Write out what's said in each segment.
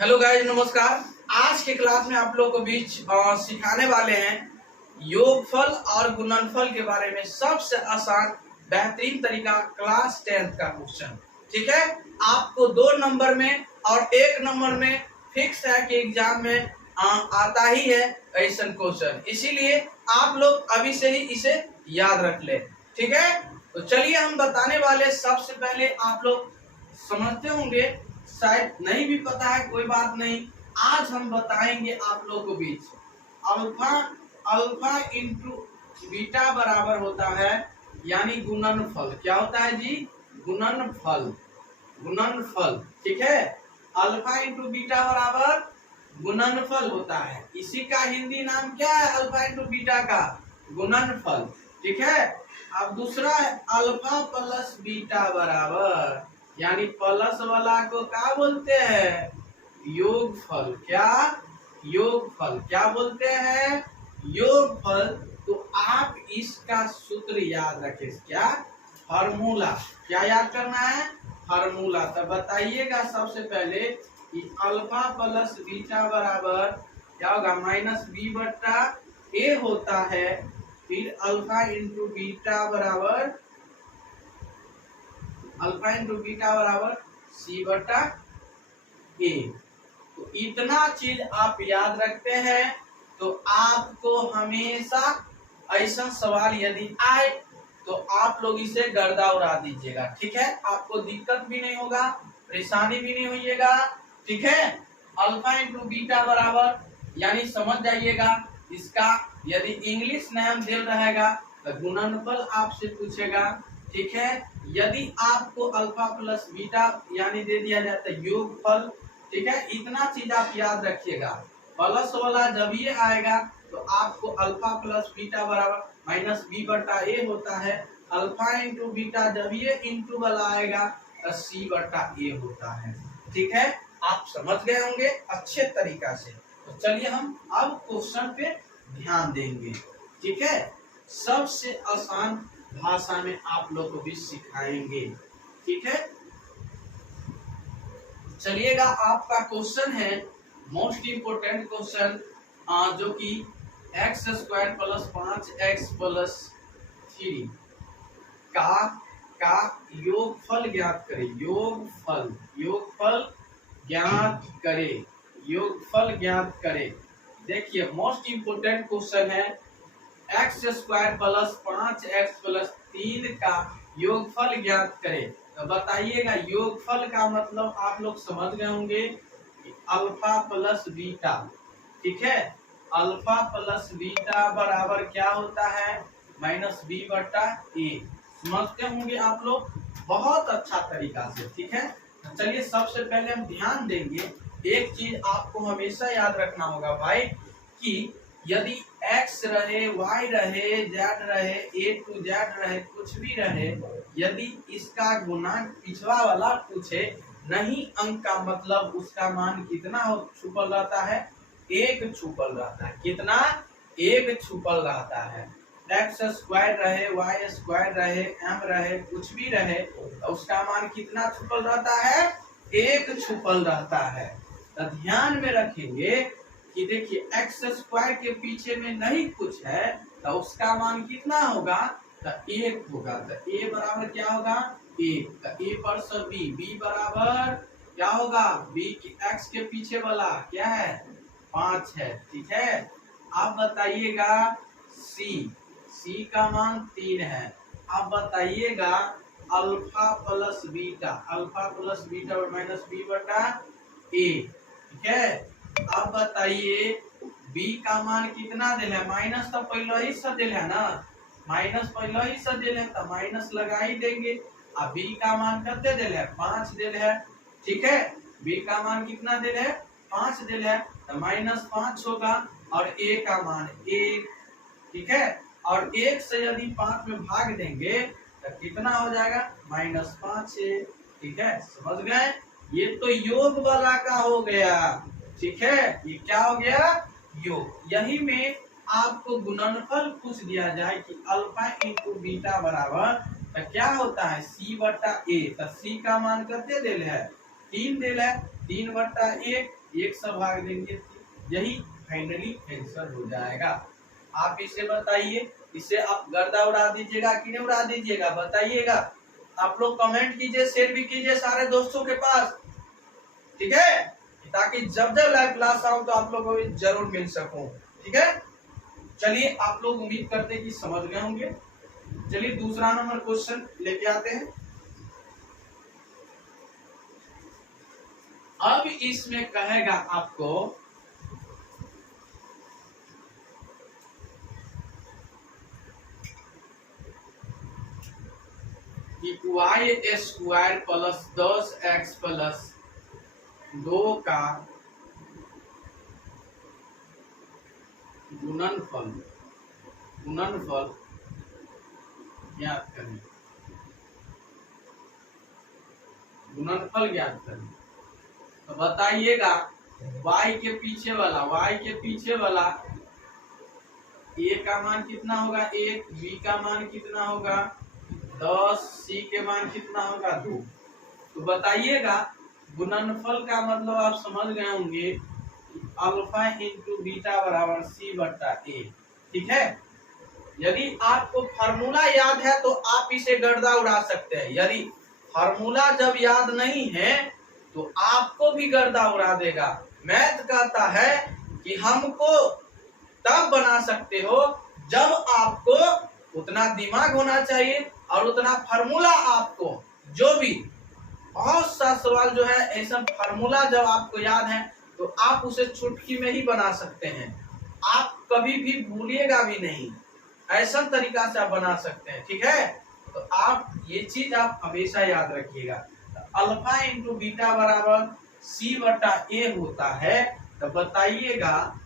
Hello guys, नमस्कार। आज के क्लास में आप लोगों को बीच सिखाने वाले हैं योगफल और गुणनफल के बारे में सबसे आसान बेहतरीन तरीका क्लास 10th का क्वेश्चन। ठीक है, आपको 2 नंबर में और 1 नंबर में फिक्स है कि एग्जाम में आता ही है ऐसा क्वेश्चन, इसीलिए आप लोग अभी से ही इसे याद रख ले। ठीक है, तो चलिए हम बताने वाले। सबसे पहले आप लोग समझते होंगे, शायद नहीं भी पता है, कोई बात नहीं। आज हम बताएंगे आप लोगों को बीच अल्फा अल्फा इंटू बीटा बराबर होता है, यानी गुणनफल। क्या होता है जी? गुणनफल। गुणनफल, ठीक है। अल्फा इंटू बीटा बराबर गुणनफल होता है। इसी का हिंदी नाम क्या है? अल्फा इंटू बीटा का गुणनफल। ठीक है। अब दूसरा है अल्फा प्लस बीटा बराबर, यानी प्लस वाला को क्या बोलते हैं? योगफल। क्या? योगफल। क्या बोलते हैं? योगफल। तो आप इसका सूत्र याद रखें। क्या? फार्मूला। क्या याद करना है? फार्मूला। तो बताइएगा सबसे पहले कि अल्फा प्लस बीटा बराबर क्या होगा? माइनस बी बट्टा ए होता है। फिर अल्फा इंटू बीटा बराबर सी बटा ए। तो इतना चीज आप याद रखते हैं तो आपको हमेशा ऐसा सवाल यदि आए तो आप लोग इसे गर्दा उड़ा दीजिएगा। ठीक है, आपको दिक्कत भी नहीं होगा, परेशानी भी नहीं होइएगा। ठीक है, अल्फा इंटू बीटा बराबर, यानी समझ जाइएगा इसका यदि इंग्लिश नाम दिल रहेगा तो गुणनफल आपसे पूछेगा। ठीक है, यदि आपको अल्फा प्लस बीटा यानी दे दिया जाता है योगफल। ठीक है, इतना चीज आप याद रखिएगा। प्लस वाला जब ये आएगा तो आपको अल्फा प्लस बीटा बराबर माइनस बी बटा ए होता है। अल्फा इंटू बीटा जब ये इंटू वाला आएगा तो सी बटा ए होता है। ठीक है, आप समझ गए होंगे अच्छे तरीका से। तो चलिए हम अब क्वेश्चन पे ध्यान देंगे। ठीक है, सबसे आसान भाषा में आप लोग को भी सिखाएंगे। ठीक है, चलिएगा। आपका क्वेश्चन है मोस्ट इम्पोर्टेंट क्वेश्चन, जो कि x square plus 5x plus 3 का योगफल ज्ञात करे। योगफल ज्ञात करे। देखिए, मोस्ट इम्पोर्टेंट क्वेश्चन है। X square plus 5x plus 3 का योगफल ज्ञात करें। तो बताइएगा, योगफल का मतलब आप लोग समझ गए होंगे कि अल्फा प्लस बीटा। ठीक है, अल्फा प्लस बीटा बराबर क्या होता है? माइनस बी बटा ए। समझते होंगे आप लोग बहुत अच्छा तरीका से। ठीक है, तो चलिए सबसे पहले हम ध्यान देंगे। एक चीज आपको हमेशा याद रखना होगा भाई, कि यदि x रहे, y रहे, z रहे, a to z रहे, कुछ भी रहे, यदि इसका गुणांक पिछवा वाला पूछे, नहीं अंक का मतलब उसका मान कितना छुपल रहता है? 1 छुपल रहता है। कितना? 1 छुपल रहता है। एक्स स्क्वायर रहे, वाई स्क्वायर रहे, एम रहे, कुछ भी रहे, तो उसका मान कितना छुपल रहता है? 1 छुपल रहता है। तो ध्यान में रखेंगे कि देखिए, एक्स स्क्वायर के पीछे में नहीं कुछ है तो उसका मान कितना होगा? तो 1 होगा। तो a बराबर क्या होगा? 1। तो a पर सब b बराबर क्या होगा? b एक्स के पीछे वाला क्या है? 5 है। ठीक है, आप बताइएगा c का मान 3 है। आप बताइएगा अल्फा प्लस बीटा और माइनस बी बटा ए। ठीक है, अब बताइए b का मान कितना दिल है? माइनस तो पहले ही से दिल है ना, माइनस पहले ही से दिल है तो माइनस लगा ही देंगे। अब b का मान कितने दिल है? 5 दिल है। ठीक है, b का मान कितना दिल है? 5 दिल है, तो माइनस 5 होगा और a का मान 1। ठीक है, और 1 से यदि 5 में भाग देंगे तो कितना हो जाएगा? माइनस 5 है। ठीक है, समझ गए? ये तो योग वाला का हो गया। ठीक है, ये क्या हो गया? योग। यही में आपको गुणनफल पूछ दिया जाए कि अल्फा इंटू बीटा बराबर तो क्या होता है? सी बटा ए। तो सी का मान कितने दिल है? 3 दिल है। 3/1, 1 से भाग देंगे, यही फाइनली आंसर हो जाएगा। आप इसे बताइए, इसे आप गर्दा उड़ा दीजिएगा कि नहीं उड़ा दीजिएगा, बताइएगा। आप लोग कमेंट कीजिए, शेयर भी कीजिए सारे दोस्तों के पास, ठीक है, ताकि जब जब लाइव क्लास आऊं तो आप लोगों को जरूर मिल सकूं, ठीक है। चलिए, आप लोग उम्मीद करते हैं कि समझ गए होंगे। चलिए दूसरा नंबर क्वेश्चन लेके आते हैं। अब इसमें कहेगा आपको कि y² प्लस 10x प्लस 2 का गुणनफल ज्ञात करें। गुणनफल ज्ञात करें तो बताइएगा y के पीछे वाला a का मान कितना होगा 1, b का मान कितना होगा 10, c के मान कितना होगा 2। तो बताइएगा गुणनफल का मतलब आप समझ गए होंगे, अल्फा इंटू बीटा बराबर c/a, ठीक है। यदि आपको फार्मूला याद है तो आप इसे गर्दा उड़ा सकते हैं, यदि फार्मूला जब याद नहीं है तो आपको भी गर्दा उड़ा देगा। मैथ कहता है कि हमको तब बना सकते हो जब आपको उतना दिमाग होना चाहिए और उतना फार्मूला आपको, जो भी बहुत सा सवाल जो है ऐसा फार्मूला जब आपको याद है तो आप उसे चुटकी में ही बना सकते हैं। आप कभी भी भूलिएगा भी नहीं, ऐसा तरीका से आप बना सकते हैं, ठीक है। तो आप ये चीज आप हमेशा याद रखिएगा। तो अल्फा इंटू बीटा बराबर c/a होता है। तो बताइएगा,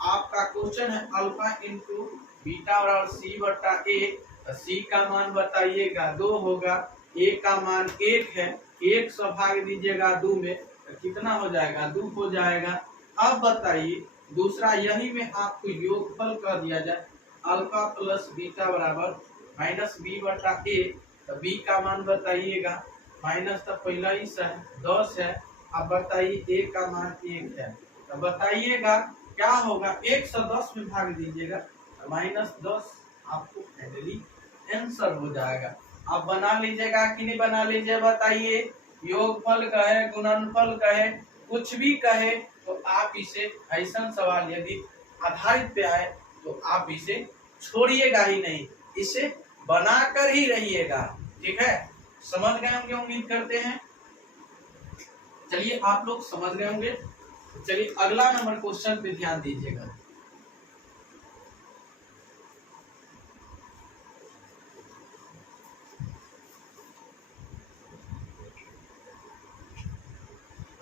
आपका क्वेश्चन है अल्फा इंटू बीटा बराबर c/a, तो c का मान बताइएगा 2 होगा, a का मान 1 है, 1 से भाग दीजिएगा 2 में तो कितना हो जाएगा 2 हो जाएगा। अब बताइए दूसरा, यही में आपको योगफल कर दिया जाए, अल्फा प्लस बीटा बराबर -b/a, तो b का मान बताइएगा, माइनस तो पहला ही है 10 है। अब बताइए a का मान 1 है, तो बताइएगा क्या होगा, 1 से 10 में भाग दीजिएगा तो -10 आपको फाइनली आंसर हो जाएगा। आप बना लीजिएगा कि नहीं बना लीजिए, बताइए। योगफल कहे, गुणनफल कहे, कुछ भी कहे, तो आप इसे ऐसा सवाल यदि आधारित पे आए तो आप इसे छोड़िएगा ही नहीं, इसे बनाकर ही रहिएगा, ठीक है। समझ गए होंगे, उम्मीद करते हैं। चलिए आप लोग समझ गए होंगे। चलिए अगला नंबर क्वेश्चन पे ध्यान दीजिएगा।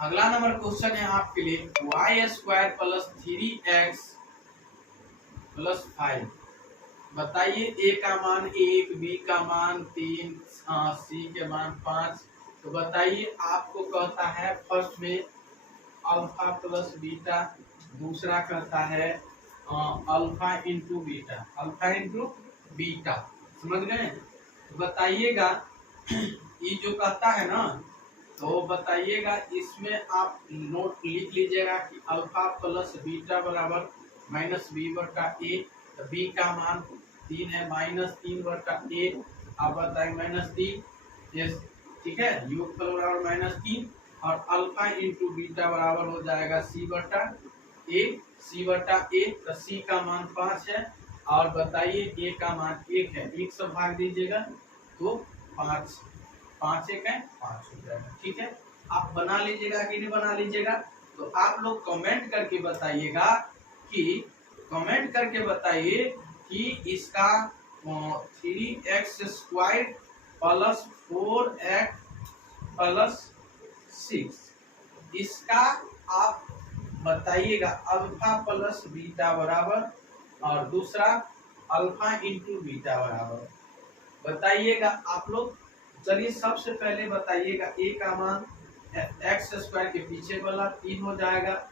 अगला नंबर क्वेश्चन है आपके लिए y² प्लस 3x प्लस 5। बताइए a का मान 1, b का मान 3, c के मान 5। तो बताइए आपको कहता है फर्स्ट में अल्फा प्लस बीटा, दूसरा कहता है अल्फा इंटू बीटा, समझ गए। तो बताइएगा ये जो कहता है ना, तो बताइएगा इसमें आप नोट लिख लीजिएगा कि अल्फा प्लस बीटा बराबर -b/a, तो b का मान 3 है, -3/a। आप बताइए -3, यस, ठीक है, योगफल बराबर -3 और अल्फा इंटू बीटा बराबर हो जाएगा c/a, तो c का मान 5 है और बताइए a का मान 1 है, 1 से भाग दीजिएगा तो 5, 5 1 है 5 हो जाएगा, ठीक है। आप बना लीजिएगा कि नहीं बना लीजिएगा, तो आप लोग कमेंट करके बताइएगा कि इसका 3x² प्लस 4x प्लस 6, इसका आप बताइएगा अल्फा प्लस बीटा बराबर और दूसरा अल्फा इंटू बीटा बराबर बताइएगा आप लोग। चलिए सबसे पहले बताइएगा a का मान x² के पीछे वाला 3 हो जाएगा,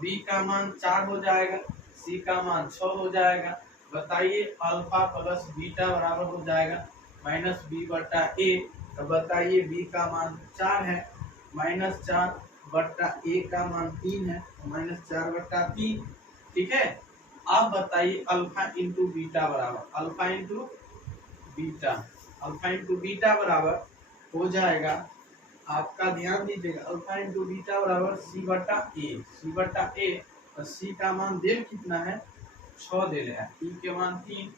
b का मान 4 हो जाएगा, c का मान 6 हो जाएगा। बताइए अल्फा प्लस बीटा बराबर हो जाएगा -b/a। तो बताइए b का मान 4 है, -4 बट्टा ए का मान 3 है, -4/3। ठीक है, आप बताइए अल्फा इंटू बीटा बराबर, अल्फा इंटू बीटा बराबर हो जाएगा, आपका ध्यान दीजिएगा, अल्फा इंटू बीटा बराबर सी/ए। और सी का मान देल कितना है, 6 देल है, ई के मान 3,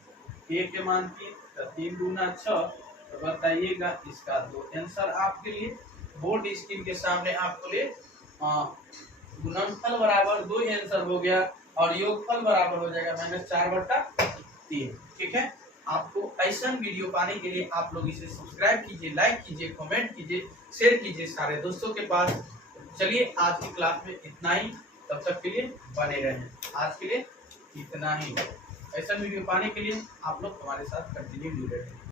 ए के मान 3, तो 3 दूना 6। तो बताइएगा इसका दो आंसर आपके लिए बोर्ड स्क्रीन के सामने आपको ले गुणनफल बराबर 2 आंसर हो गया और योगफल बराबर हो जाएगा -4/3। ठीक है, आपको ऐसा वीडियो पाने के लिए आप लोग इसे सब्सक्राइब कीजिए, लाइक कीजिए, कमेंट कीजिए, शेयर कीजिए सारे दोस्तों के पास। चलिए आज की क्लास में इतना ही, तब तक के लिए बने रहें। आज के लिए इतना ही, ऐसा वीडियो पाने के लिए आप लोग हमारे साथ कंटिन्यू जुड़े रहें।